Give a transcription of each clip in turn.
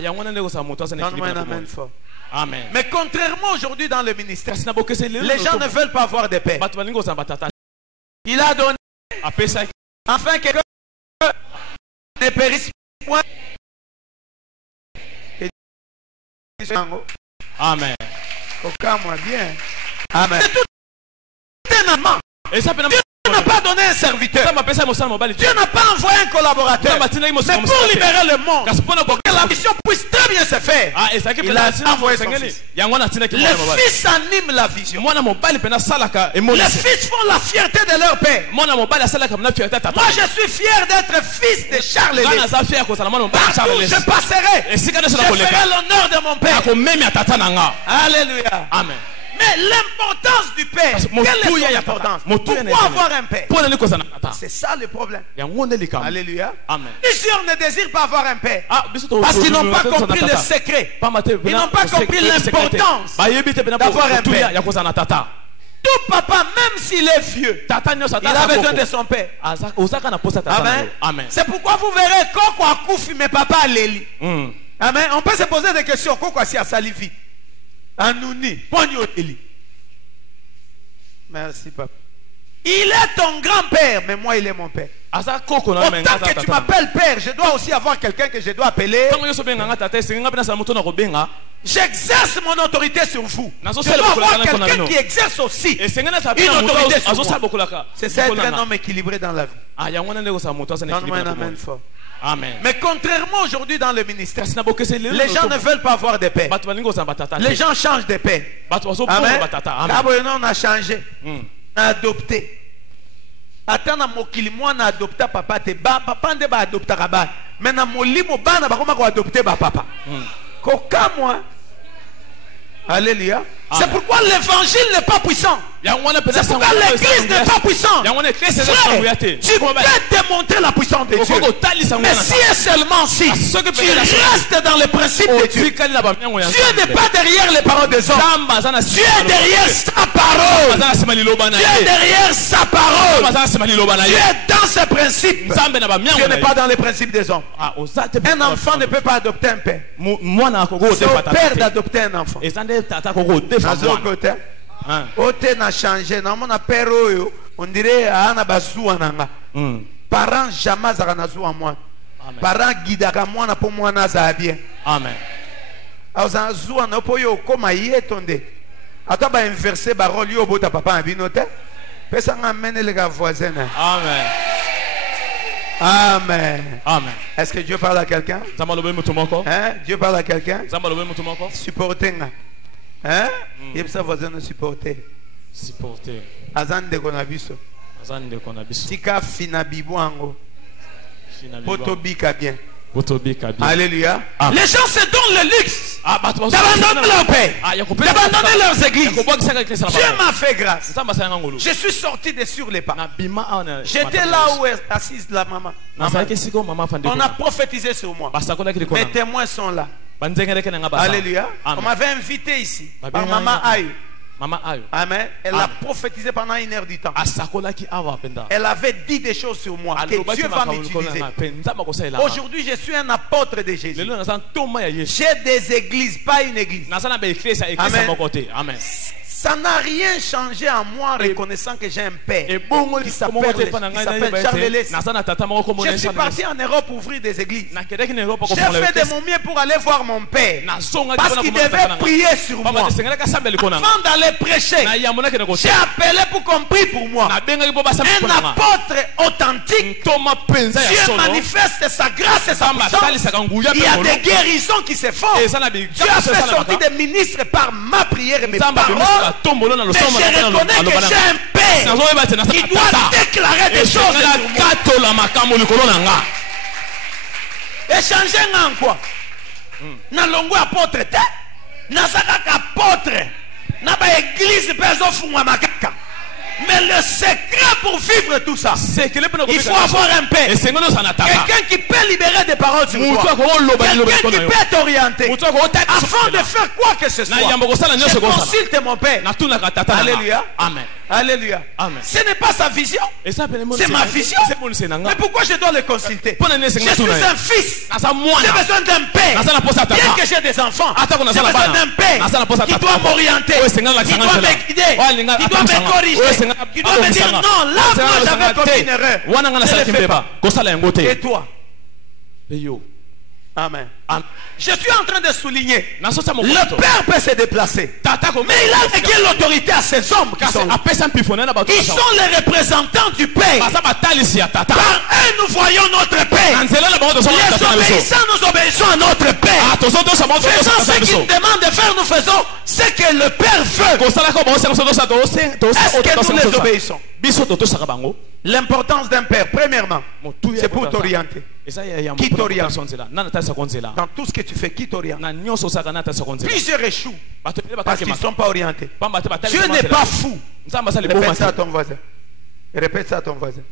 Donne-moi un amen fort. Amen. Mais contrairement aujourd'hui dans le ministère, les gens ne veulent pas avoir de paix. Il a donné afin que ne périsse point. Amen. Moi bien. Amen. C'est tout un amant. Dieu n'a pas donné un serviteur. Dieu n'a pas envoyé un collaborateur. Mais pour libérer le monde, pour que la mission puisse très bien se faire, il a envoyé son fils. Les fils animent la vision. Les fils font la fierté de leur père. Moi je suis fier d'être fils de Charles Lé. Partout je passerai, je ferai l'honneur de mon père. Alléluia. Amen. Mais l'importance du père, quelle est l'importance? Pourquoi avoir un père? C'est ça le problème. Alléluia. Amen. Plusieurs ne désirent pas avoir un père parce qu'ils n'ont pas compris le secret. Ils n'ont pas compris l'importance d'avoir un père. Tout papa, même s'il est vieux, il a besoin de son père. Amen. C'est pourquoi vous verrez Koko a Koufi, mais papa a Léli. Amen. On peut se poser des questions. Koko a Salivi. Anouni, Pogno-Eli. Merci papa. Il est ton grand-père, mais moi il est mon père. Autant que tu m'appelles père, je dois aussi avoir quelqu'un que je dois appeler. J'exerce mon autorité sur vous. Je dois avoir quelqu'un qui exerce aussi une autorité sur moi. C'est ça être un homme équilibré dans la vie. Donne-moi un amen fort. Amen. Mais contrairement aujourd'hui dans le ministère, les gens ne veulent pas avoir de paix. Les gens changent de paix. Amen. On a changé. On a adopté. Attends, on a adopté papa. Papa ne va adopter papa. Mais na molimo bana bakoma ko adopter papa. Koka moi. Alléluia. C'est pourquoi l'évangile n'est pas puissant. C'est pourquoi l'église n'est pas puissante. Frère, tu peux démontrer la puissance de Dieu. Mais si et seulement si tu restes dans le principe de Dieu. Dieu n'est pas derrière les paroles des hommes. Dieu est derrière sa parole. Dieu est derrière sa parole. Dieu est dans ses principes. Dieu n'est pas dans les principes des hommes. Un enfant ne peut pas adopter un père. C'est au père d'adopter un enfant. Ote n'a changé. On dirait Ana Bazou Ananga. Parents jamais Zaranazu moi. Parents guidaka moi na pour moi na bien. Amen. Azanazu na poyo comme yetonde. Ata ba inverser parole yo bota papa en binote. Pesa ngamene les voisins. Amen. Amen. Amen. Est-ce que Dieu parle à quelqu'un? Hein? Dieu parle à quelqu'un? Supporter. Hein? Il faut voisin nous supporter. Supporter. Azan de konabiso. Tika fina bibuango. Potobika bien. Alléluia. Les gens se donnent le luxe d'abandonner leur père, d'abandonner leurs églises. Dieu m'a fait grâce. Je suis sorti de sur les pas. J'étais là où est assise la maman. On a prophétisé sur moi. Mes témoins sont là. Alléluia. On m'avait invité ici par maman Aïe. Amen. Elle a prophétisé pendant 1 heure du temps. Elle avait dit des choses sur moi que Dieu va m'utiliser. Aujourd'hui, je suis un apôtre de Jésus. J'ai des églises, pas une église. Amen. Ça n'a rien changé en moi, reconnaissant que j'ai un père qui s'appelle Charles Lé. Je suis parti en Europe pour ouvrir des églises. J'ai fait de mon mieux pour aller voir mon père, parce qu'il devait prier sur moi. Avant d'aller prêcher, j'ai appelé pour qu'on prie pour moi. Un apôtre authentique. Dieu manifeste sa grâce et sa puissance. Il y a des guérisons qui se font. Dieu a fait sortir des ministres par ma prière et mes paroles. Mais je reconnais que j'ai un père qui doit déclarer des choses sur moi. Échanger en quoi? Na longo apôtre te, na sakaka apôtre, na ba église peso fungwa makaka. Mais le secret pour vivre tout ça, il faut avoir un père. Quelqu'un qui peut libérer des paroles sur toi. Quelqu'un qui peut t'orienter. Afin de faire quoi que ce soit. Je consulte mon père. Alléluia. Amen. Alléluia. Amen. Ce n'est pas sa vision. C'est ma vision. Mais pourquoi je dois le consulter? Je suis un fils. J'ai besoin d'un père. Bien que j'ai des enfants, j'ai besoin d'un père qui doit m'orienter, qui doit me guider, qui doit me corriger, qui doit me dire non, là moi j'avais commis une erreur. Je ne le fais pas. Et toi? Amen. Je suis en train de souligner, le père peut se déplacer, mais il a légué l'autorité à ces hommes qui sont là. Ils sont les représentants du père. Par eux nous voyons notre père. Les obéissants nous obéissons à notre père. Faisons ce qu'il demande de faire, nous faisons ce que le père veut. Est-ce que nous les obéissons? L'importance d'un père, premièrement, c'est pour t'orienter. Qui t'oriente? Dans tout ce que tu fais, qui t'oriente? Plusieurs échouent parce qu'ils ne sont pas orientés. Dieu n'est pas fou. Répète ça à ton voisin. Répète ça à ton voisin.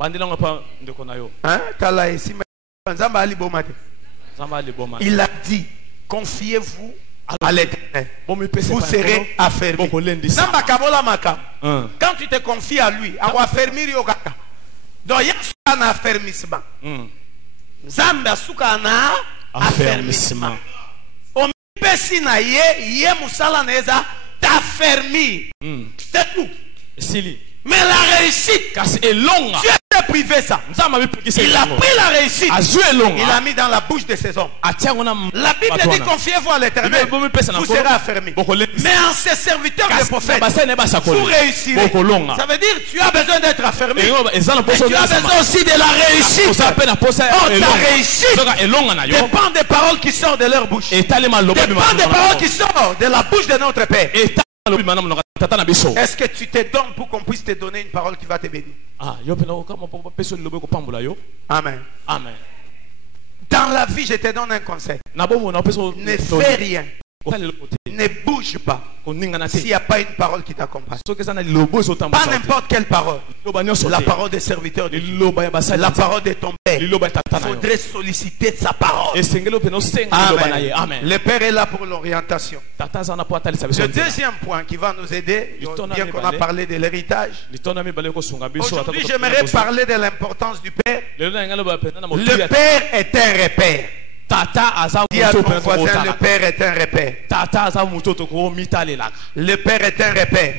Il a dit, confiez-vous à l'Éternel. Vous serez affermis. Quand tu te confies à lui, donc il y a un affermissement. Zamba suka na affermissement. Omipesi na ye musala neza t'affermir. C'est tout. Mais la réussite, Dieu a privé ça. Il a pris la réussite. Il a mis dans la bouche de ses hommes. La Bible dit confiez-vous à l'Éternel, vous serez affermis. Mais en ces serviteurs de prophètes, vous réussirez. Ça veut dire tu as besoin d'être affermi. Mais tu as besoin aussi de la réussite. Or ta réussite dépend des paroles qui sortent de leur bouche. Dépend des paroles qui sortent de la bouche de notre Père. Est-ce que tu te donnes pour qu'on puisse te donner une parole qui va te bénir? Amen. Amen. Dans la vie, je te donne un conseil. Ne fais rien. Ne bouge pas s'il n'y a pas une parole qui t'accompagne. Pas n'importe quelle parole. La parole des serviteurs de Dieu. La parole de ton Père. Il faudrait solliciter sa parole. Amen. Amen. Le Père est là pour l'orientation. Le deuxième point qui va nous aider, bien qu'on a parlé de l'héritage, aujourd'hui j'aimerais parler de l'importance du Père. Le Père est un repère. Dis à ton voisin, le Père est un repère. Le Père est un repère.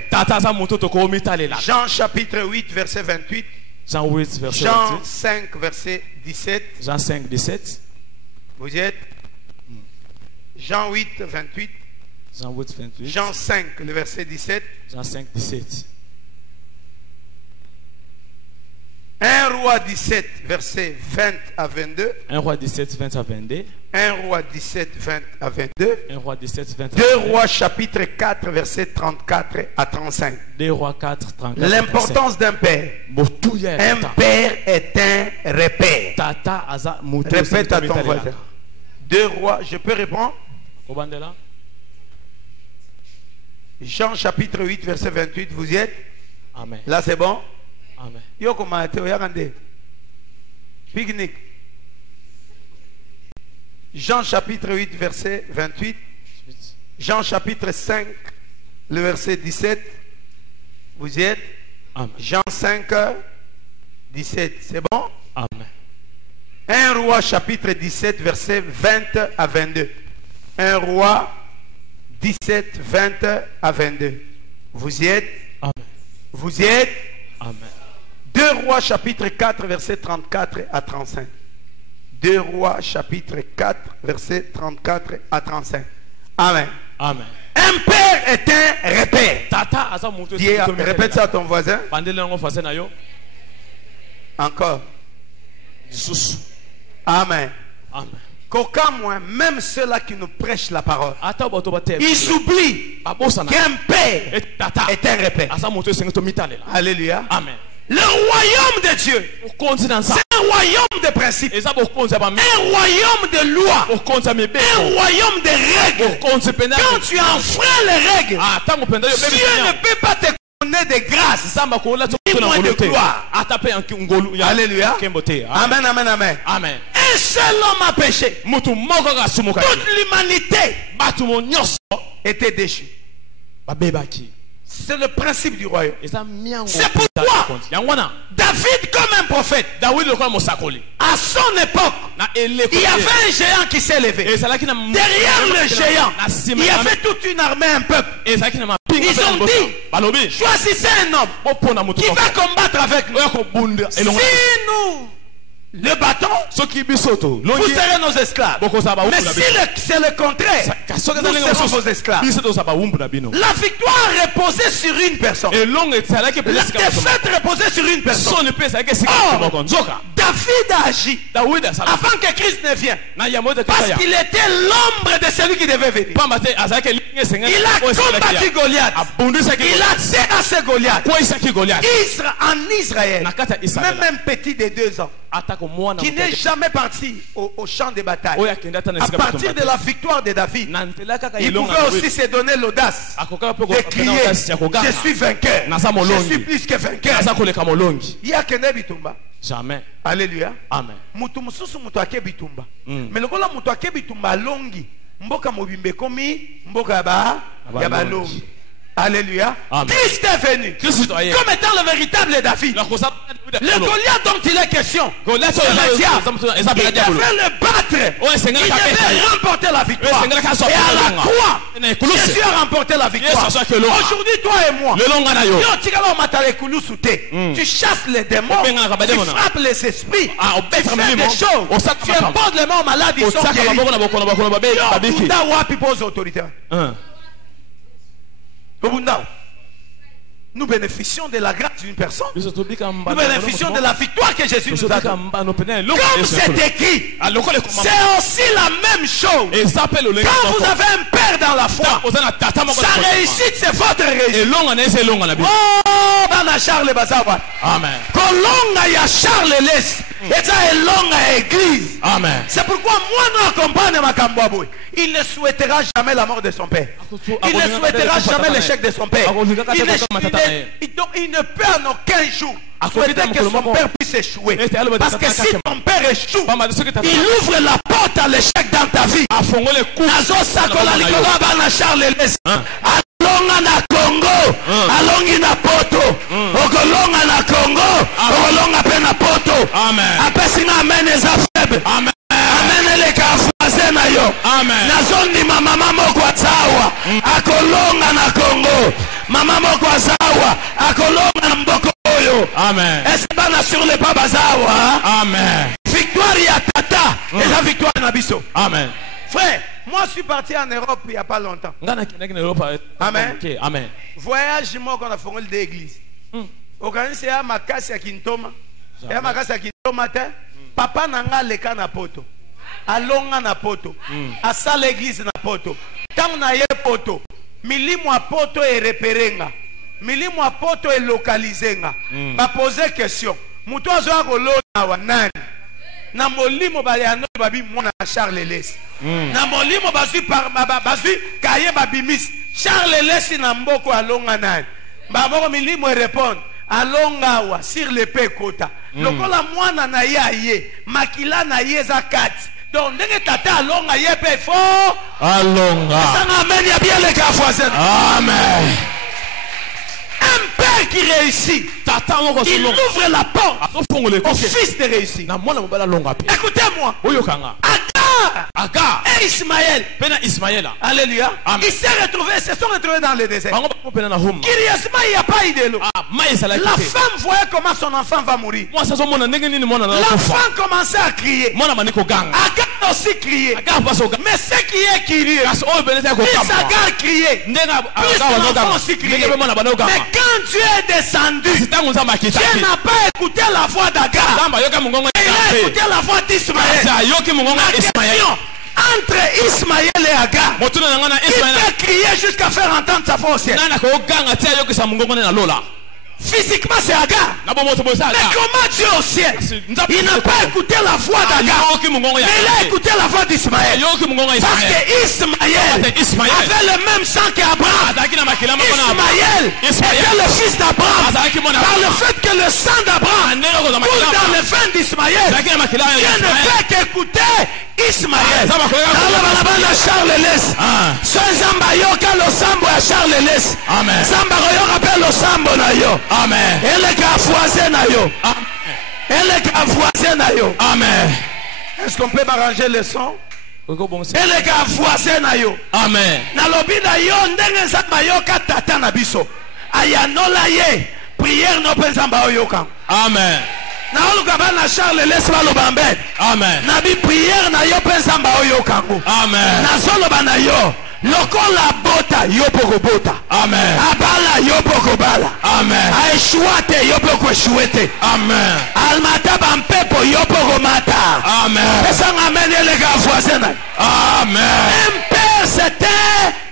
Jean chapitre 8 verset 28. Jean 5 verset 17. Jean 5 17. Vous y êtes? Jean 8 28. Jean 8 28. Jean 5 le verset 17. Jean 5 17. 1 Roi 17 verset 20 à 22. 1 Roi 17 20 à 22. 1 Roi 17 20 à 22. 1 Roi 17 20 à 2 Rois chapitre 4 verset 34 à 35. 2 Rois 4 34. L'importance d'un père. Un père est un repère. Répète à ton voisin. 2 Rois, je peux répondre? Jean chapitre 8 verset 28, vous y êtes? Amen. Là c'est bon? Amen. Yoko Mateo Yarande. Pique-nique. Jean chapitre 8 verset 28. Jean chapitre 5 le verset 17. Vous y êtes? Amen. Jean 5 17. C'est bon? Amen. 1 Roi chapitre 17 verset 20 à 22. 1 Roi 17 20 à 22. Vous y êtes? Amen. Vous y êtes? Amen. 2 Rois chapitre 4 verset 34 à 35. 2 Rois chapitre 4 verset 34 à 35. Amen. Amen. Un père est un repère. Répète ça à ton voisin. Encore. Amen. Amen. Qu'aucun moins, même ceux-là qui nous prêchent la parole, ils oublient qu'un père est un repère. Alléluia. Amen. Le royaume de Dieu, c'est un royaume de principes, un royaume de lois, un royaume de règles. Quand tu enfreins les règles, Dieu ne peut pas te donner de grâce, ni moins de gloire. Alléluia. Amen, amen, amen. Amen. Un seul homme a péché. Toute l'humanité était déchue. C'est le principe du royaume. C'est pourquoi David, comme un prophète, à son époque, il y avait un géant qui s'est levé. Derrière le géant, il y avait toute une armée, un peuple. Ils ont dit, choisissez un homme qui va combattre avec nous. Si nous le bâton, vous serez nos esclaves. Mais si c'est le contraire, nous serons vos esclaves. La victoire reposait sur une personne. La défaite reposait sur une personne. Or, David a agi avant que Christ ne vienne. Parce qu'il était l'ombre de celui qui devait venir. Il a combattu Goliath. Il a terrassé Goliath. En Israël, même un petit de 2 ans qui n'est jamais parti au champ de bataille, à partir de la victoire de David, il pouvait aussi se donner l'audace de crier, je suis vainqueur, je suis plus que vainqueur. Il y a que Bitumba. Jamais. Alléluia. Amen. Mutu mususu mutu ake bitumba. Mais lokola mutu ake bitumba longi, mboka mobimbe komi mboka ya balongi. Alléluia. Christ est venu comme étant le véritable David. Le Goliath dont il est question, c'est le diable. Il devait le battre. Il devait remporter la victoire. Et à la croix, Jésus a remporté la victoire. Aujourd'hui, toi et moi, tu chasses les démons, tu frappes les esprits, tu fais des choses, tu imposes les mains aux malades, ils sont guéris. Nous bénéficions de la grâce d'une personne. Nous bénéficions de la victoire que Jésus nous a donnée. Comme c'est écrit, c'est aussi la même chose. Quand vous avez un père dans la foi, sa réussite, c'est votre réussite. Oh, Bana Charles Bazawa. Amen. Kolonga ya Charles Les. Et ça est longue à l'église. Amen. C'est pourquoi moi, nous accompagnons ma Kambouaboué. Il ne souhaitera jamais la mort de son père. Il ne souhaitera jamais l'échec de son père. Il ne peut en aucun jour souhaiter que son père puisse échouer. Parce que si ton père échoue, il ouvre la porte à l'échec dans ta vie. Nazo Sakola Likolo Bana Charles Les. Alonga na Congo, alongi na poto, okolonga na Congo, okolonga pe na poto. Apesinga amen eza faible. Amen le kafuaze na yo. Nazondi mama moko azawa, akolonga na Congo. Mama moko azawa, akolonga na mboko oyo. Amen. Est-ce que bana sur le pas bazawa? Amen. Victoire ya tata, et la victoire na biso. Amen. Frère, moi je suis parti en Europe il n'y a pas longtemps. Amen. Amen. Voyage moi qu'on a fait l'église. Organisé à Makasi à Kintoma. Et à Makasi à Kintoma, papa n'a leka na poto. Alonga na poto. À ça l'église na poto. Quand on a yé poto, milimo a poto et repérenga. Milimo a poto et localisenga. Va poser question. Muto azo ko na wanani. Na molimo bayano babi mona Charles Les. Na molimo bazui kaye babimis Charles Les na mboko alonga nani. Baboko milimo répond alonga wa sur le pekota. Lokola mwana na ye makila na ye za 4. Donc ndenge tata alonga ye pe fo alonga. Ça m'amène ya bien les gars voisins. Amen. Un père qui réussit, il ouvre la porte au fils de réussite. Écoutez-moi, Agar et Ismaël. Alléluia. Ils se sont retrouvés dans le désert. Curieusement, il n'y a pas idée. La femme voyait comment son enfant va mourir. L'enfant commençait à crier. Agar aussi criait. Mais ce qui est curieux, plus Agar criait, plus son enfant aussi criait. Mais quand Dieu est descendu, Dieu n'a pas écouté la voix d'Agar. Il a écouté la voix d'Ismaël. Entre Ismaël et Agar, il peut crier jusqu'à faire entendre sa voix au ciel. Physiquement c'est Agar. Mais comment Dieu au ciel? Il n'a pas écouté la voix d'Agar, mais il a écouté la voix d'Ismaël. Parce que Ismaël avait le même sang qu'Abraham. Ismaël était le fils d'Abraham. Par le fait que le sang d'Abraham coule dans le veine d'Ismaël, Dieu ne fait qu'écouter Ismaël. Nalobana Charles Les. Son Zamba yoka lo sambo ya Charles Les. Amen. Zamba yoka pe lo sambo na yo. Amen. Elle ka voisin na yo. Amen. Elle ka voisin na yo. Amen. Est-ce qu'on peut m'arranger le son? Elle ka voisin na yo. Amen. Nalobi na yo ndenge Zamba yoka tata na biso. Ayanola ye. Prière no pe Zamba yoka. Amen. Na oluka bana Charles laisse-moi le bambe. Amen. Na bi prière na yo pe Zamba yoka ngo. Amen. Na solo bana yo. Lokola bota yo poko bota. Amen. Abala yo poko bala. Amen. Aeshuate yo poko eshuete. Amen. Almata bampepo yo poko mata. Amen. Pesa amen ele ka voisin. Amen. Un père c'était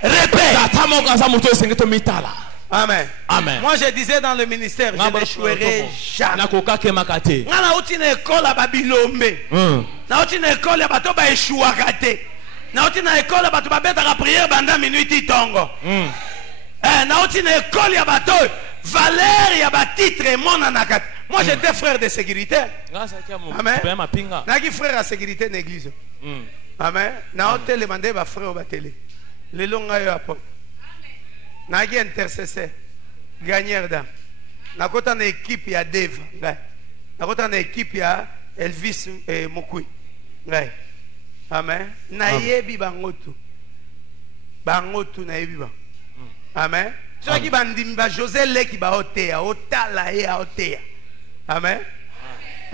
répète. Tatamo kanza muto sengeto mitala. Amen. Amen. Moi je disais dans le ministère, je n'échouerai jamais. Nakoka ke makate. Ngana uti na école à Babilombe. Na uti na école ya bato ba échouaka te. Na uti na école ya bato ba beta la prière banda minuit tongo. Na uti na école ya bato valeur ya ba titre mona nakati. Moi j'étais frère de sécurité. Amen. Naki frère à sécurité dans l'église. Amen. Na hôtel demandé ba frère ba télé. Le longa yo apôtre. Naki intercesseur. Gagneur d'âme. Nakota na équipe ya Dev. Nakota na équipe ya Elvis Mukui. Amen. Na yebi bangotu. Bangotu na yebi ba. Amen. Ceux qui bandimba José Leki ba otea, otala e otea. Amen.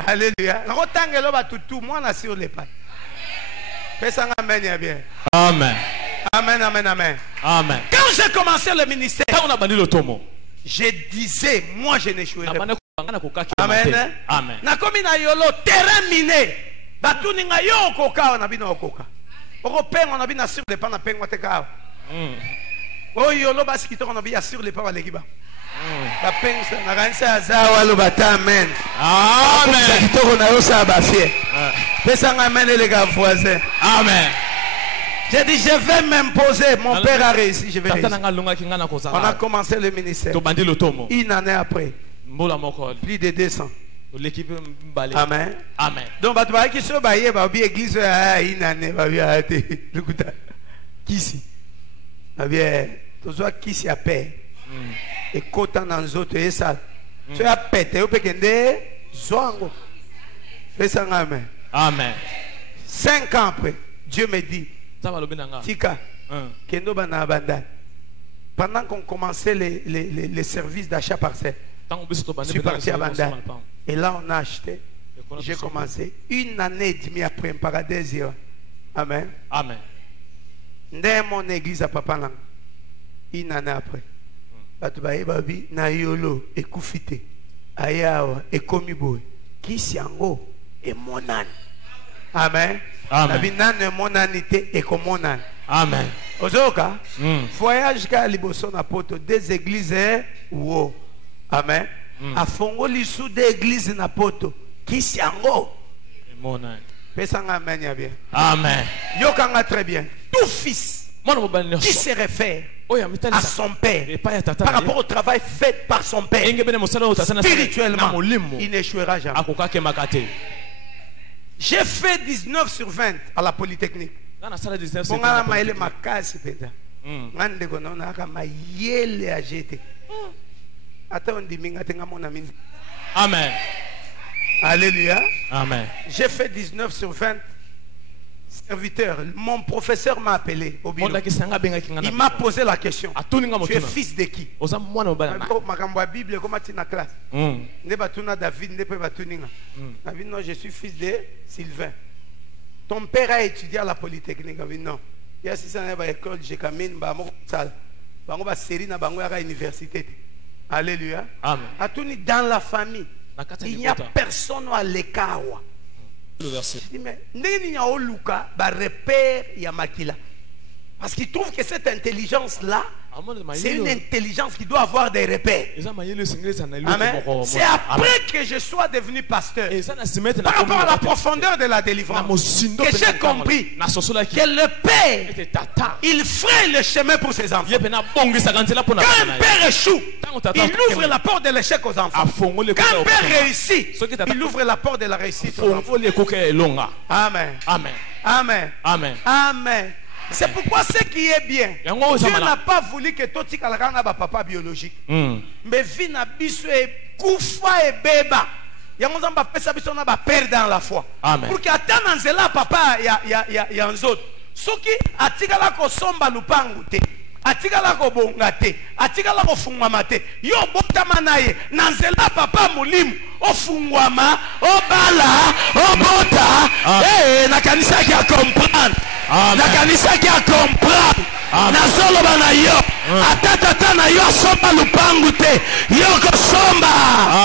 Alléluia. Nakotangelo ba tutu moi na sur les pattes. Pesa amen ya bien. Amen. Amen, amen, amen. Amen. Quand j'ai commencé le ministère, je disais, moi je n'échouerai pas. Amen. Amen. Na komi na yolo terrain miné. Batuni nga yo koka na bina okoka. Oko pengo na bina sur le pas na pengo te ka. O yolo basi kitoko na bina sur le pas le kiba. Ba pengo na kanisa zawa lo bata amen. Amen. Kitoko na yo sa ba fier. Pesa nga amen les gars voisins. Amen. J'ai dit, je vais m'imposer. Mon père a réussi, je vais réussir. On a commencé le ministère. Une année après. Plus de 200. Amen. Amen. Donc, qui sont baillés, l'église, une année, qui si? Qui si a paix? Et quand on a un autre, et ça. Tu as pété, tu peux kende, zongo. Fais ça, amen. Amen. 5 ans après, Dieu me dit, Tika, Kendo Bana Abanda. Pendant qu'on commençait les services d'achat parcelle, je suis parti à Banda. Et là, on a acheté. J'ai commencé. Une année et demie après, un paradis. Amen. Amen. Dans mon église à Papa Lang. Une année après. Batubaye Babi, Nayolo, et Koufite, Ayawa, et Komiboy, Kisiango, et Monan. Amen. Amen. Amen. Ozoka, voyage ka liboso na poto des églises wo. Amen. A fongo lisu des églises na poto. Kisiango. Monan. Pesanga amen ya bien. Amen. Yokanga très bien. Tout fils qui se réfère à son père par rapport au travail fait par son père spirituellement, il n'échouera jamais. J'ai fait 19 sur 20 à la Polytechnique. Amen. Alléluia. Amen. J'ai fait 19 sur 20 serviteurs. Mon professeur m'a appelé au bureau. Il m'a posé la question. Tu es fils de qui? Ma Bible, comment tu es en classe? David, David, non, je suis fils de Sylvain. Ton père a étudié à la Polytechnique. Non. Il y a 6 ans à l'école, j'ai camine, université. Alléluia. Amen. Dans la famille, il n'y a personne à l'écart. Le verset. Je dis, mais il y a un repère, il y a Makila. Parce qu'il trouve que cette intelligence-là, c'est une intelligence qui doit avoir des repères. Amen. C'est après que je sois devenu pasteur, par rapport à la profondeur de la délivrance, que j'ai compris que le Père, il fraye le chemin pour ses enfants. Quand un père échoue, il ouvre la porte de l'échec aux enfants. Quand un père réussit, il ouvre la porte de la réussite aux enfants. Amen. Amen. Amen. Amen. Amen. Amen. C'est pourquoi ce qui est bien, Dieu n'a pas voulu que tout le monde ait un papa biologique. Mais vie n'a biso et koufa et beba. Il y a un père dans la foi. Amen. Pour qu'il attende là papa il y a un autre. Ce qui atigala ko somba lupangu te. Atigala ko bonga te. Atigala ko fungwama te. Yo botama naye nanzela papa mulimu ofungwama obala obota. Eh na kanisa ki a comprendre. Na kanisa ki a comprendre. Na solo bana yo. Atata na yo somba lupangu te. Yo ko somba.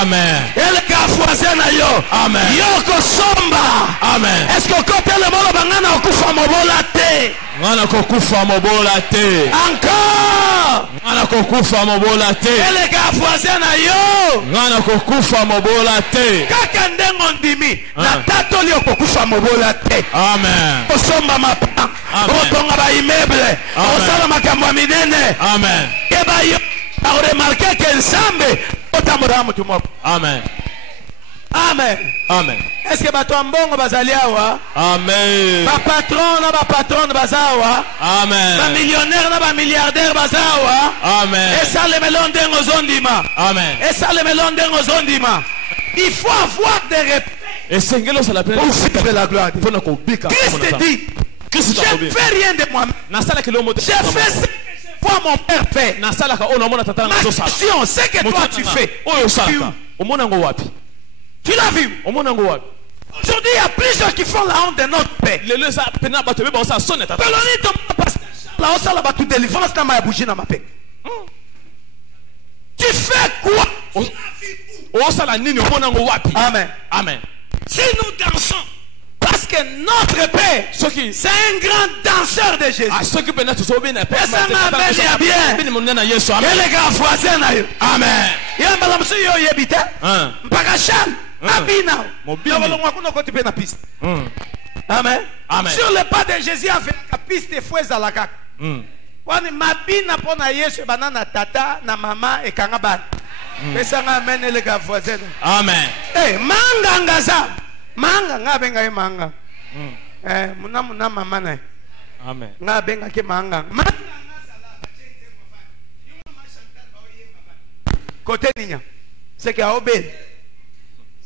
Amen. Ele ka foise na yo. Amen. Yo ko somba. Amen. Est-ce que côté le molo bangana okufa mobola te? Ngana kokufa mobola te. Encore. Ngana kokufa mobola te. Ele ka foise na yo. Ngana kokufa mobola te. Kaka ndengo ndimi. Na tatoli okufa mobola te. Amen. Osomba mapa. Otonga ba immeuble. Osala makambo minene. Amen. Keba yo. A remarquer que Nzambe otamura mutu moko. Amen. Amen. Amen. Est-ce que bato mbongo bazali awa? Amen. Ba patron na ba patronne bazawa? Amen. Ba millionnaire na ba milliardaire bazawa? Amen. Et ça le melon dengo zondima. Amen. Et ça le melon dengo zondima. Il faut avoir des repères. Et sengelo ça la peine. Pour faire la gloire. Christ dit, je ne fais rien de moi-même. J'ai fait ce que je vois mon père faire. Ma question, c'est que toi tu fais. Tu l'as vu? Aujourd'hui, il y a plusieurs qui font la honte de notre père. Tu fais quoi? Amen. Amen. Si nous dansons, parce que notre Père, c'est un grand danseur de Jésus. Amen. Amen. Amen. Sur le pas de Jésus, avec la piste de fouet à la cac. Mabina pona Yesu banana tata na mama et kangaban. Amen les gars voisins. Amen. Eh manga ngaza. Manga ngabenga e manga. Muna mama na. Amen. Ngabenga ke manga. Côté ninya. C'est que obé.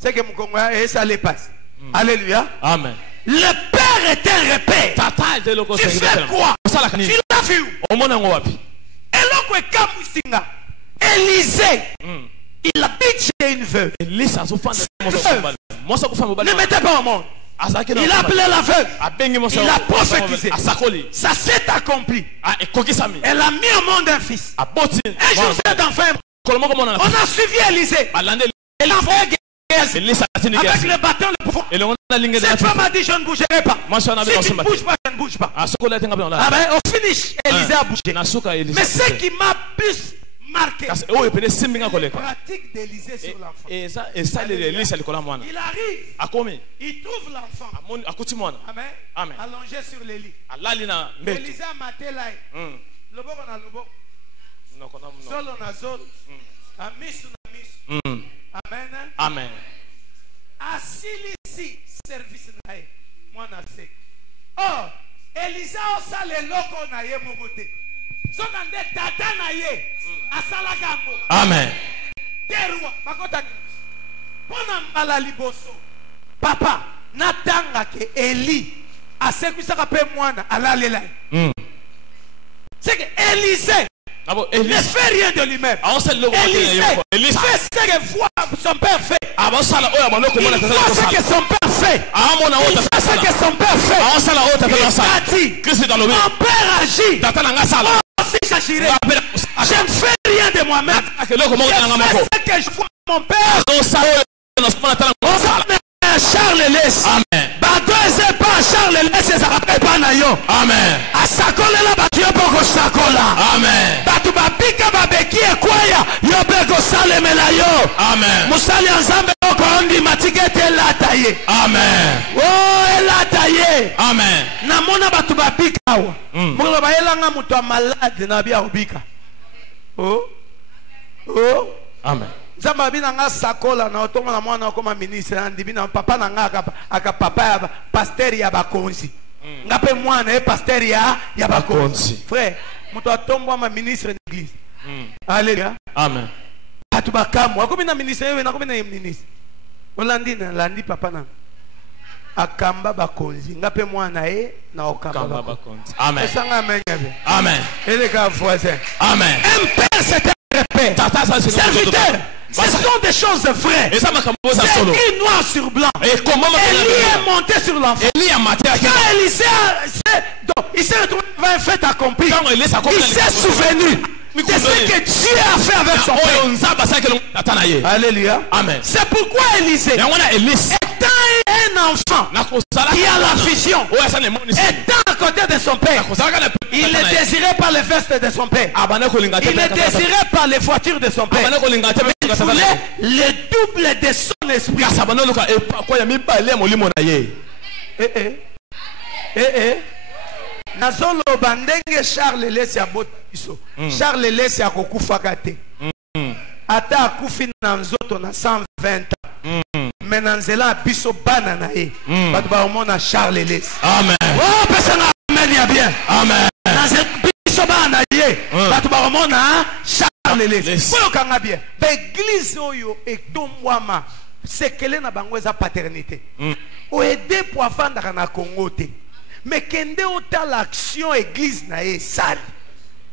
C'est que Mukongo et ça les passe. Alléluia. Amen. Le Père est un repère. Tu fais quoi? Tu l'as vu? Eloko ekamusinga. Élisée. Il habite chez une veuve. Ne mettez pas au monde. Il a appelé la veuve. Il a prophétisé. Ça s'est accompli. Elle a mis au monde un fils. Un jour cet enfant, on a suivi Élisée. Elle a envoyé avec le bâton, le pouvoir. Cette femme a dit je ne bougerai pas. Si tu ne bouges pas, je ne bouge pas. Au finish, Élisée a bougé. Mais ce qui m'a plus marqué, la pratique d'Élisée sur l'enfant. Il arrive, il trouve l'enfant. Amen. Allongé sur les lits. Élisée a maté là. Lobo on a lobo. Zol on a zol. Amis on a mis. Amen. Amen. Assis ici, service nae. Moi na sek. Oh, Élisée osa le loko na ye mogote. Sokande tata na ye. Asala gambo. Amen. Terwa makota. Pona mbala liboso. Papa, natanga ke Eli asekwisaka pe mwana alalela. C'est que Élisée ne fait rien de lui-même. Élisée fait ce que voit son père fait. Il voit ce que son père fait. Il fait ce que son père fait. Il a dit, mon père agit. Moi aussi j'agirai. Je ne fais rien de moi-même. Je fais ce que je vois mon père. Charles laisse. Amen. Badoise pas Charles laisse ça rappelle pas na yo. Amen. Asakole la batio poko sakola. Amen. Batu babika babeki ekwaya yo peko saleme la yo. Amen. Musali ensemble ko ondi matikete la taye. Amen. Oh ela taye. Amen. Na mona batu babika wa. Mulo ba elanga mutu malade na bia obika. Oh. Amen. Zamba bina nga sakola na otonga na mwana koma ministre andi bina papa na nga aka papa ya pasteur ya bakonzi. Ngape mwana e pasteur ya bakonzi. Frère, muto atombo ma ministre d'église. Alléluia. Amen. Atubakamu, akobi na ministre yewe nakobi na ministre. Olandi na landi papa na. Akamba bakonzi. Ngape mwana e na okamba bakonzi. Amen. Esanga amen. Amen. Et les gars voisins. Amen. Un père c'est un père. Serviteur. Ce sont des choses vraies. C'est écrit noir sur blanc. Élie est monté sur l'enfant. Quand Élisée il s'est retrouvé devant un fait accompli, il s'est souvenu de ce que Dieu a fait avec son père. Alléluia. Amen. C'est pourquoi Élisée, étant un enfant qui a la vision, étant à côté de son père, il est désiré par les vestes de son père, il est désiré par les voitures de son père, il voulait le double de son esprit. Nazolo bandenge Charles Lesi a botiso. Charles Lesi a kokufa te. Ata akufi na nzoto na 120 ans. Menanzela biso bana na ye. Batu ba omona Charles Lesi. Amen. Oh personne amen ya bien. Amen. Nanzela biso bana ye. Batu ba omona Charles Lesi. Pour kanga bien. L'église oyo etombwama sekele na bango eza paternité. O aider pour afandaka na Congo te. Mais kende ota l'action église na e sale.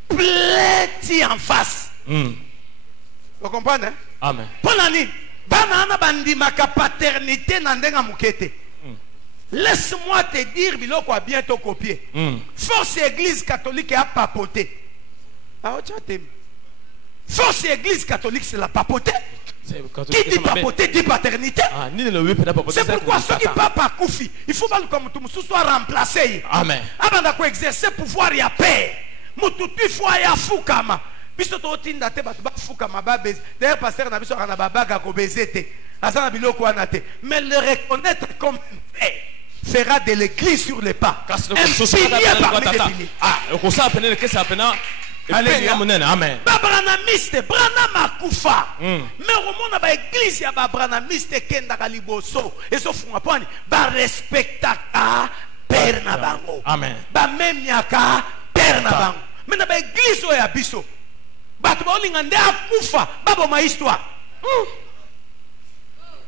Plaît en face. Vous comprenez? Amen. Pour l'année, banana bandimaka paternité nandenga mukete. Laisse-moi te dire biloko a bientôt copier. Force église catholique a papoté. Ah force église catholique c'est la papauté. Qui dit papoter dit paternité. C'est pourquoi ceux qui papa koufi, il faut pas comme tout le soit remplacé. Amen. Avant de exercer pouvoir ya paix. Mututu fois ya fukama. Biso to tinda te ba fukama ba baiser. D'ailleurs pasteur na biso kana babaga ko bezete. Asa na biloko anate. Mais le reconnaître comme paix fera de l'église sur les pas. Alléluia. Amen. Babranamiste, Branama Koufa. Mais au monde ba église ya babranamiste kenda kaliboso. Eso funga poni ba respectaka père na bango. Amen. Ba memyaka père na bango. Mais na ba église o ya biso. Batu ba olinga nde akufa babo ma histoire.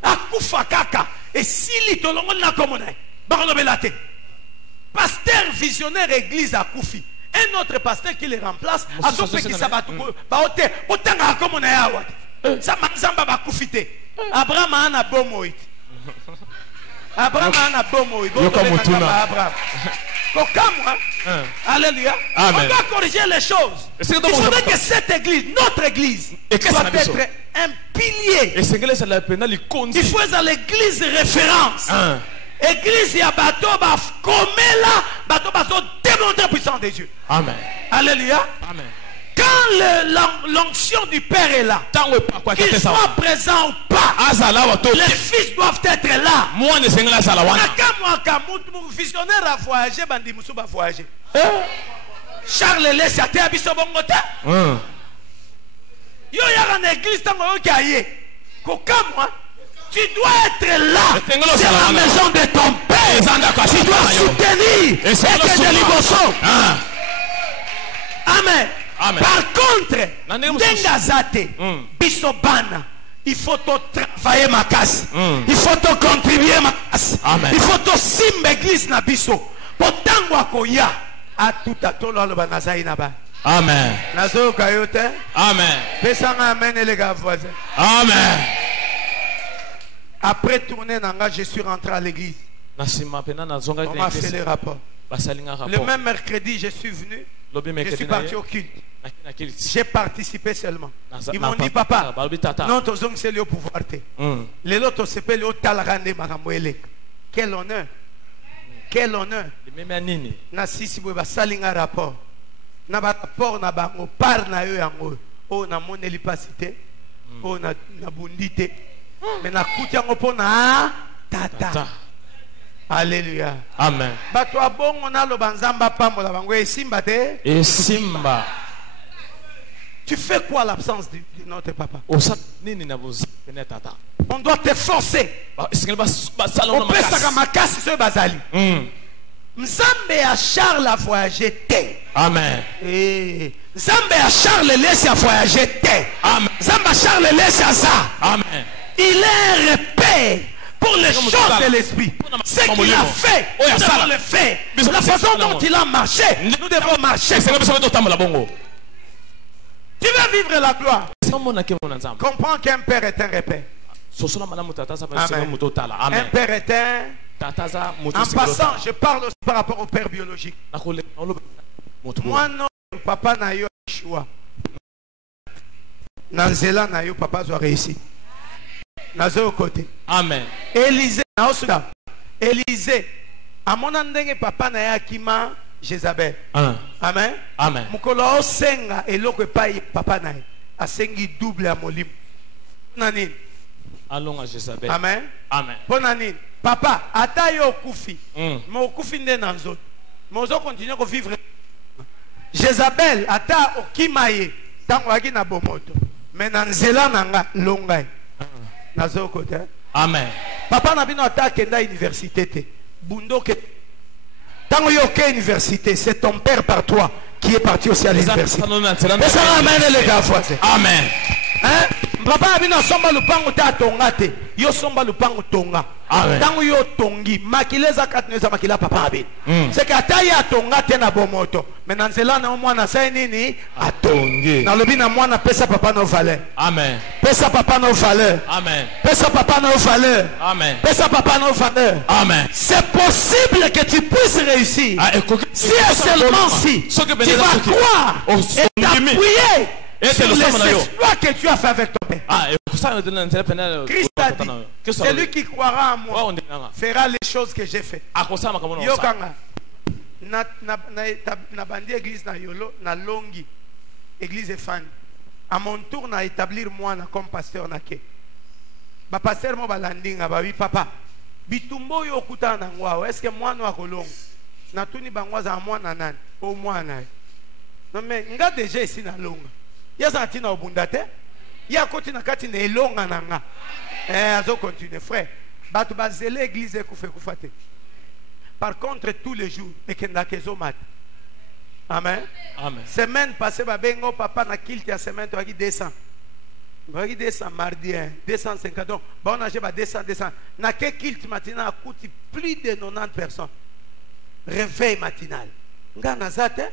Akufa kaka et sili tolongo na komona. Ba no belate. Pasteur visionnaire église akufi. Un autre pasteur qui les remplace, a son fait qui s'abat tout. Baote, autant comme on a yawa. Ça m'enzamba ba kufite. Abraham a un bomoïd. Abraham a un bomoïd. Abraham. Alléluia. On doit corriger les choses. Il faudrait que cette église, notre église, doit être un pilier. Il faut être l'église référence. Église ya bato ba komela bato ba so démontrer puissance de Dieu. Amen. Alléluia. Amen. Quand l'onction du Père est là, qu'il soit présent ou pas, les fils doivent être là. Visionnaire a voyagé, bandi musu ba voyager. Charles laisse à terre biso bongote. Yo ya en église tango yo kaye. Kokamwa. Tu dois être là. C'est la maison de ton père. Tu dois soutenir. Et c'est de l'Iboso. Amen. Par contre, Ndengazate, Bisobana, il faut travailler ma casse. Il faut contribuer ma casse. Il faut simba église na biso. Potangwa koya a tout à tout le banazai naba. Amen. Nazo kayote. Amen. Pesanga amen les gars voisins. Amen. Après tourner Nanga, je suis rentré à l'église. On m'a fait les rapports. Le même mercredi, je suis venu. Je suis parti au culte. J'ai participé seulement. Ils m'ont dit, papa, non, c'est le pouvoir. Les autres, c'est le talrande maramouele. Quel honneur. Quel honneur. Na sisi bwe basalinga rapport. Na ba rapport na bango par na yo yango. O na moneli pasité. O na bundité. Mais na kuti yango pona tata. Alléluia. Amen. Bato abongo na lo banzamba pambola bango esimba te. Esimba. Tu fais quoi l'absence de notre papa? On doit te forcer. On peut s'agamakasse ce bazali. Nzambe a Charles a voyagé te. Amen. Nzambe a Charles laisse a voyagé te. Amen. Nzambe a Charles laisse a ça. Amen. Il est un repère pour les choses de l'esprit. Ce qu'il a fait, nous devons le faire. La façon dont il a marché, nous devons marcher. Tu veux vivre la gloire. Comprends qu'un père est un repère. Amen. Un père est un. En passant, je parle aussi par rapport au père biologique. Moi, non, papa n'a eu un choix. Nanzela n'a eu papa doit réussir. Nazo côté. Amen. Élisée, Élisée, à mon endroit, papa n'a eu Kima, Jézabel. Amen. Amen. Mukolo senga et l'autre pas papa n'a eu. A sengi double à molim. Nani. Allons à Jézabel. Amen. Amen. Bonani. Papa, ata yo kufi. Mais au kufi nde nanzo. Mais on continue à vivre. Jézabel, ata okimaye. Tango aki na bomoto. Mais nanzela nanga longai. Nazo côté. Amen. Papa na bino ata kenda université te. Bundo ke. Tango yo ke université, c'est ton père par toi qui est parti aussi à l'université. Et ça ramène les gars voisins. Amen. Hein? Papa abina somba lupango ta tongate. Yo somba lupango tonga. Tango yo tongi makileza katneza makila papa abin. C'est que ataya tongate na bomoto. Mais nanzela na mwana sai nini atongi. Na lobi na mwana pesa papa no valeur. Amen. Pesa papa no valeur. Amen. Pesa papa no valeur. Amen. Pesa papa no valeur. Amen. C'est possible que tu puisses réussir. Si et seulement si tu vas croire et t'appuyer sur les exploits que tu as fait avec ton père. Christ a dit, celui qui croira en moi fera les choses que j'ai fait. Yokanga, na bandi église na yolo, na longi, église et fan. À mon tour, na établir moi comme pasteur na ke. Ba pasteur mo balandinga ba bi papa. Bitumbo yo kuta na ngwa, est-ce que moi no akolong? Na tuni bangwa za moi na nan, au moi na. Non mais nga déjà ici na longa. Ya zanti na obundate. Ya koti na kati na elonga na nga. Azo continue frère. Batu bazele église ekufe kufate. Par contre tous les jours ekenda kezo mat. Amen. Amen. Semaine passée ba bengo papa na kilte ya semaine to aki 200. Ba 200 mardi 250 donc ba on a 200 na ke kilte matinal coûte plus de 90 personnes. Réveil matinal. Nga nazate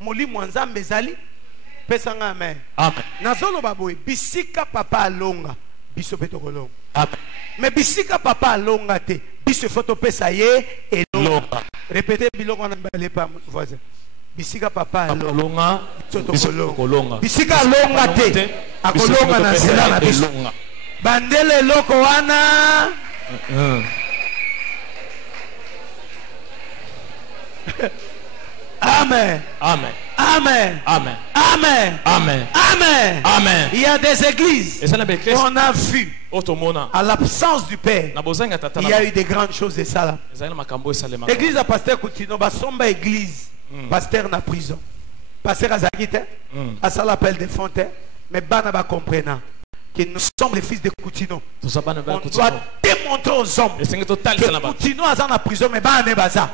molimo nzambe zali. Pesanga amen. Amen. Nazolo baboy bisika papa alonga biso petokolo. Amen. Mais bisika papa alonga te biso photo pesa ye elonga. Répétez bilonga na balé pas voisin. Bisika papa alonga petokolo. Bisika alonga te akolonga na zela na biso. Bandele loko wana. Amen. Amen. Amen. Amen. Amen. Amen. Amen. Amen. Il y a des églises qu'on a vu à l'absence du Père. Il y a eu des grandes choses de ça là. L'église à Pasteur Koutino, Basomba église, pasteur na prison. Pasteur Azagite, à ça l'appel des fontaines, mais Bana va comprendre que nous sommes les fils de Koutino. On doit démontrer aux hommes que Koutino a en prison, mais Bana n'est pas ça.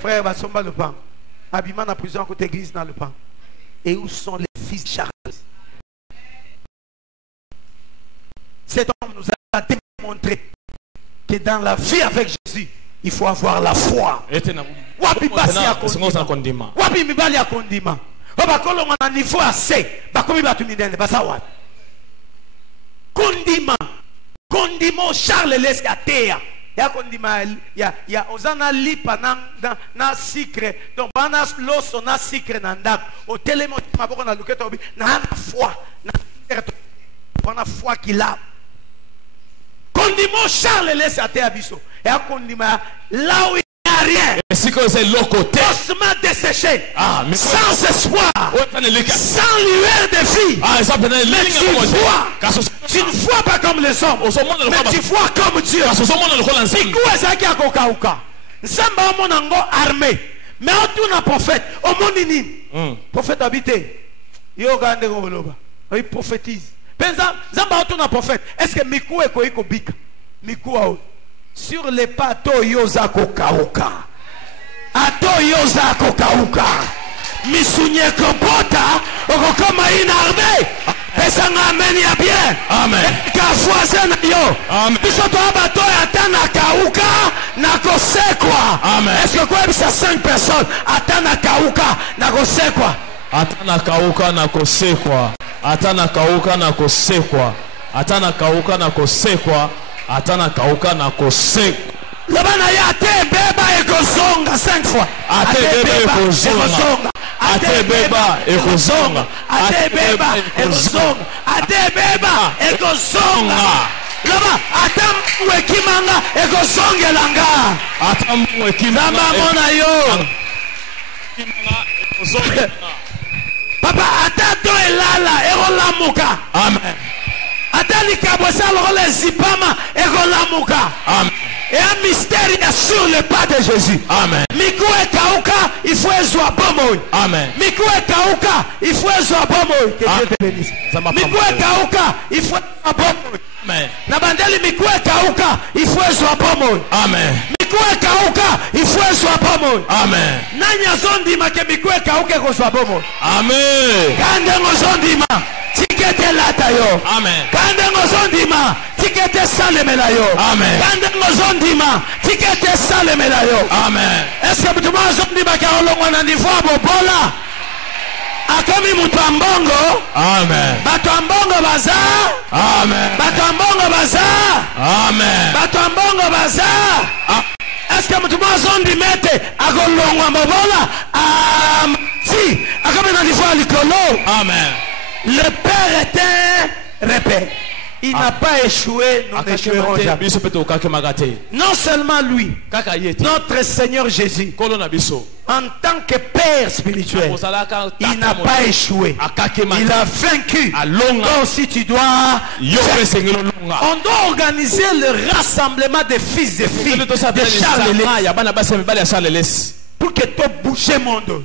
Frère Basomba le pan. Abima na prison côté église dans le pan. Et où sont les fils de Charles? Cet homme nous a démontré que dans la vie avec Jésus, il faut avoir la foi. Wapi basi ya kondima. Wapi mibali ya kondima. Obakolo na niveau assez. Bakomi batu midende basa wapi. Kondima. Kondimo Charles Lescatea. Ya kondima ya ozana lipa na secret donc bana loso na secret na ndak o telemo maboko na luketo bi na foi na foi qu'il a kondimo Charles laisse à terre biso ya kondima là où il n'y a rien osma desséché sans espoir sans lueur de vie mais tu ne vois pas comme les hommes mais tu vois comme Dieu siku ezaki akokauka nzamba omonango armée mais otuna prophète omoni nini prophète habité yo gande ngoloba il prophétise penza nzamba otuna prophète est-ce que miku ekoyi kobika miku sur les pato yo za kokauka ato yoza kokauka misunye kopota okokoma inarme pesa ngameni ya bien amen kafuaze na yo amen biso to abato atana kauka na kosekwa amen est-ce que quoi bisa 5 personnes atana kauka na kosekwa atana kauka na kosekwa atana kauka na kosekwa atana kauka na kosekwa atana kauka na kosekwa Labana ya te beba ekozonga 5 fois. Ate beba ekozonga. Ate beba ekozonga. Ate beba ekozonga. Ate beba ekozonga. Laba atam wekimanga ekozongelanga. Atam wekimanga mona yo. Ekozonga. Papa atato elala erolamuka. Amen. Atali kabwasa le zipama ekolamuka. Amen. Et un mystère est sur le pas de Jésus. Amen. Miku e kauka, il faut ezwa bomoy. Amen. Miku e kauka, il faut ezwa bomoy. Que Dieu te bénisse. Miku e kauka, il faut ezwa bomoy. Amen. Nabandeli miku e kauka, il faut ezwa bomoy. Amen. Miku e kauka, il faut ezwa bomoy. Amen. Nanya zondima ke miku e kauka ko ezwa bomoy. Amen. Kande ngozondima. Tikete lata yo. Amen. Kande ngozondima. Tikete salemela yo. Amen. Kande ngozondima. Tikete salemela yo. Amen. Est-ce que tout le monde zondima ka olongwa na ndivwa bobola? Akomi mutu ambongo. Amen. Bato ambongo baza. Amen. Bato ambongo baza. Amen. Bato ambongo baza. Est-ce que tout le monde zondimete akolongwa bobola? Si. Akomi na ndivwa likolo. Amen. Le Père est un repère. Il n'a pas échoué, nous n'échouerons jamais. Non seulement lui, notre Seigneur Jésus, en tant que Père spirituel, il n'a pas échoué. Il a vaincu. Donc si tu dois, on doit organiser le rassemblement des fils et filles de Charles Lès pour que tu bouges le monde.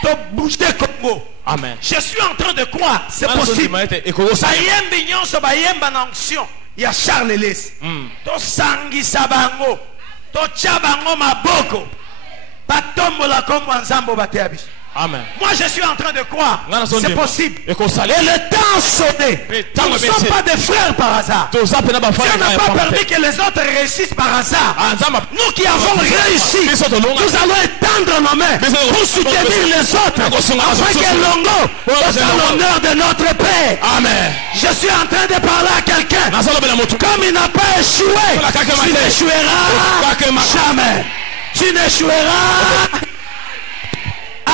Tu bouges le Congo. Amen. Je suis en train de croire, c'est possible. Il y a Charles Lès. To sangi sabango, to chabango maboko, patombola kombo nzambo bateabis. Amen. Moi je suis en train de croire, c'est possible. Et le temps sonné. Nous ne sommes pas des frères par hasard. Dieu n'a pas permis que les autres réussissent par hasard. Nous qui avons réussi, nous allons étendre nos mains pour soutenir les autres, afin que Longo soit à l'honneur de notre Père. Amen. Je suis en train de parler à quelqu'un. Comme il n'a pas échoué, tu n'échoueras jamais. Tu n'échoueras.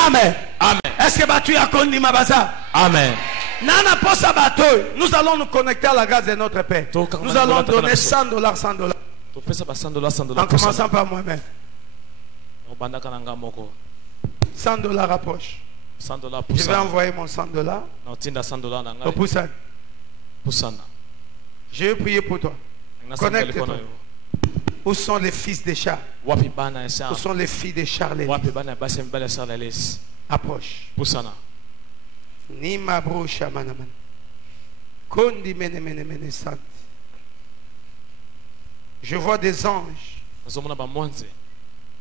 Amen. Amen. Est-ce que tu as connu ma baza? Amen. Nana posa bateau. Nous allons nous connecter à la grâce de notre Père. Nous allons donner $100, $100. En commençant par moi-même. $100 à poche. Je vais envoyer mon $100. Au Poussane. Je vais prier pour toi. Connecte-toi. Où sont les fils de Charles? Où sont les filles de Charles? Approche. Ni ma brocha manaman. Kondi mene mene mene sant. Je vois des anges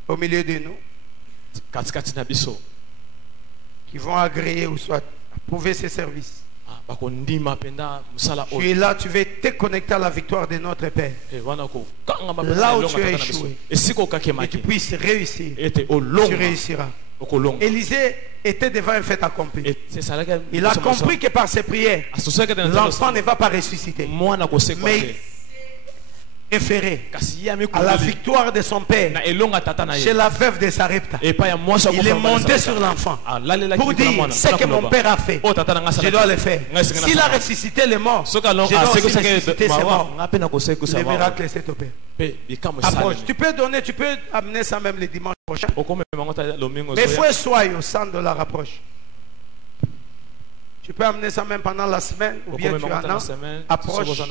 au milieu de nous qui vont agréer ou soit approuver ces services. Tu es là, tu veux te connecter à la victoire de notre Père. Là où tu as échoué, et tu puisses réussir, tu réussiras. Élisée était devant un fait accompli. Il a compris que par ses prières, l'enfant ne va pas ressusciter. Mais référé à la victoire de son père chez la veuve de Sarepta. Il est monté sur l'enfant pour dire ce que mon père a fait, je dois le faire. S'il a ressuscité les morts, je dois aussi ressusciter ses morts. Le miracle s'est opéré. Approche. Tu peux donner, tu peux amener ça même le dimanche prochain. Mais il faut soigner au $100 approche. Tu peux amener ça même pendant la semaine ou bien tu en as. Approche.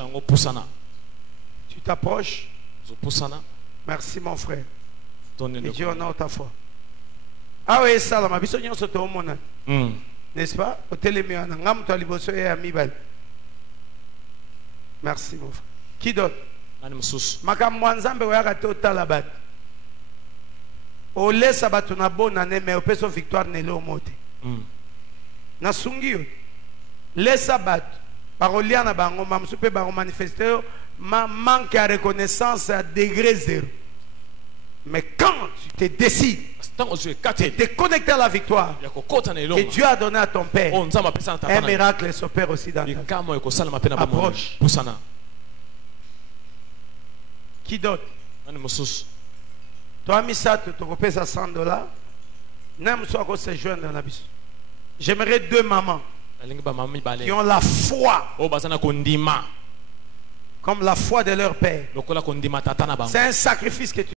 Tu t'approches. Merci mon frère. Et Dieu honore ta foi. Ah oui, ça, ma biso nyon soto mona. N'est-ce pas? Au télémia na ngam to liboso e amibal. Merci mon frère. Qui d'autre? Makam mwanzambe wa ka tota la bat. O laisse bato na bonne année mais opeso victoire nele o mote. Na sungi yo. Laisse bato parolia na bango mamsupe bango manifester ma manque à reconnaissance à degré zéro. Mais quand tu te décides de te connecter à la victoire que Dieu a donné à ton père, un miracle s'opère aussi dans ta vie. Approche. Qui d'autre? Toi, Misato, tu repères à $100. N'aime soit qu'on se joindre dans la vie. J'aimerais 2 mamans qui ont la foi comme la foi de leur père. C'est un sacrifice que tu